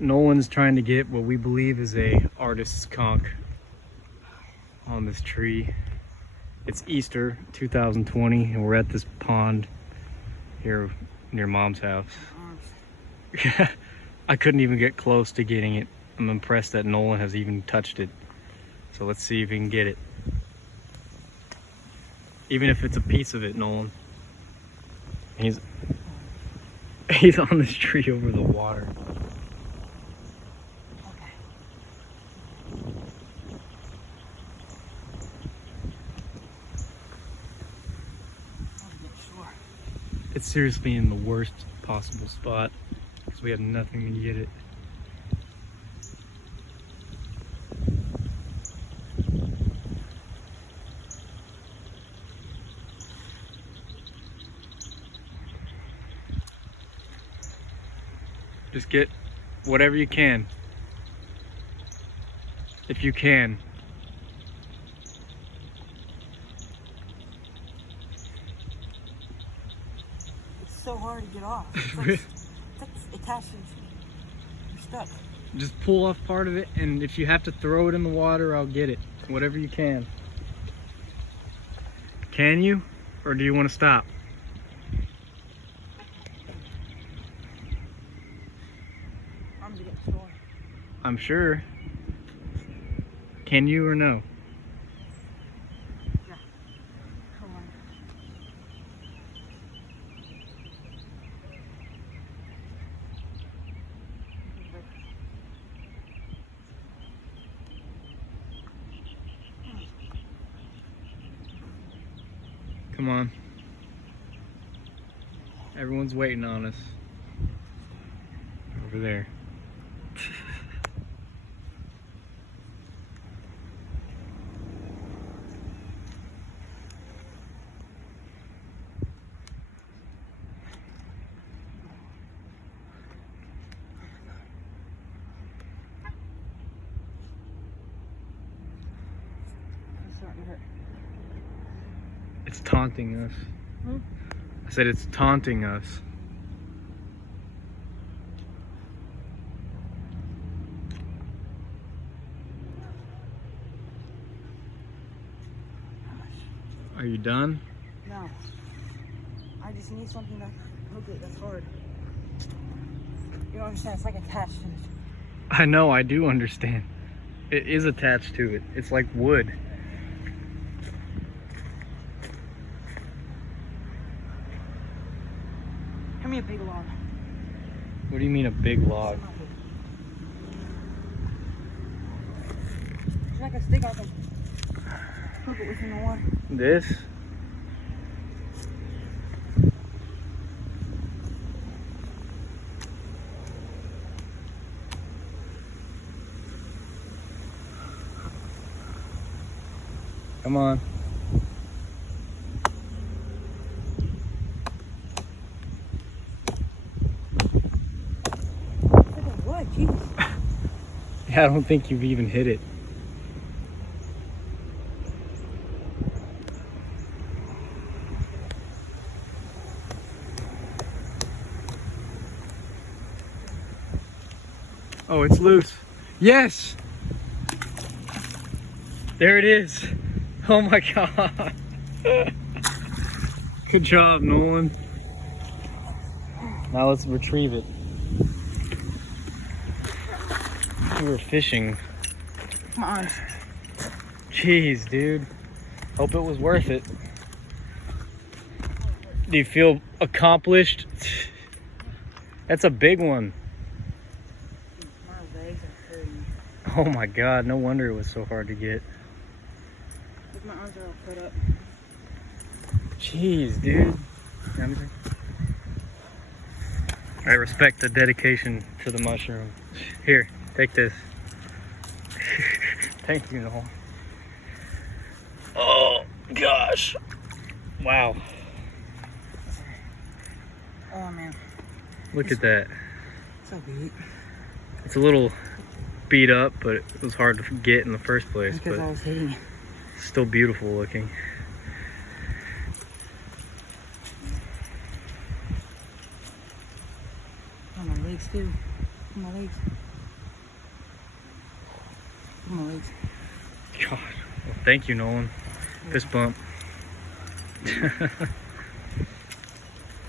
Nolan's trying to get what we believe is a artist's conch on this tree. It's Easter 2020 and we're at this pond here near Mom's house. I couldn't even get close to getting it. I'm impressed that Nolan has even touched it. So let's see if we can get it. Even if it's a piece of it, Nolan. He's on this tree over the water. It's seriously in the worst possible spot because we have nothing to get it. Just get whatever you can. If you can. So hard to get off. It's attached to you're stuck. Just pull off part of it, and if you have to throw it in the water, I'll get it. Whatever you can. Can you? Or do you want to stop? I'm gonna get sore. I'm sure. Can you or no? Yeah. Hold on. Come on. Everyone's waiting on us. Over there. It's starting to hurt. It's taunting us. Hmm? I said it's taunting us. Are you done? No. I just need something to hook it that's hard. You don't understand, it's like attached to it. I know, I do understand. It is attached to it. It's like wood. Give me a big log. What do you mean a big log? It's like a stick I can hook it within the water. This? Come on. What? Jesus. Yeah, I don't think you've even hit it. Oh, it's loose. Yes! There it is. Oh my God. Good job, Nolan. Now let's retrieve it. We were fishing. Come on. Jeez, dude. Hope it was worth it. Do you feel accomplished? That's a big one. My legs are hurting. Oh my God, no wonder it was so hard to get. Look, my arms are all cut up. Jeez, dude. I respect the dedication to the mushroom. Here, take this. Thank you, Noel. Oh, gosh. Wow. Oh, man. Look at that. So big. It's a little beat up, but it was hard to get in the first place. Because I was hitting it. Still beautiful looking. On my legs, too. On my legs. Look at my legs. God. Well, thank you, Nolan. Fist bump.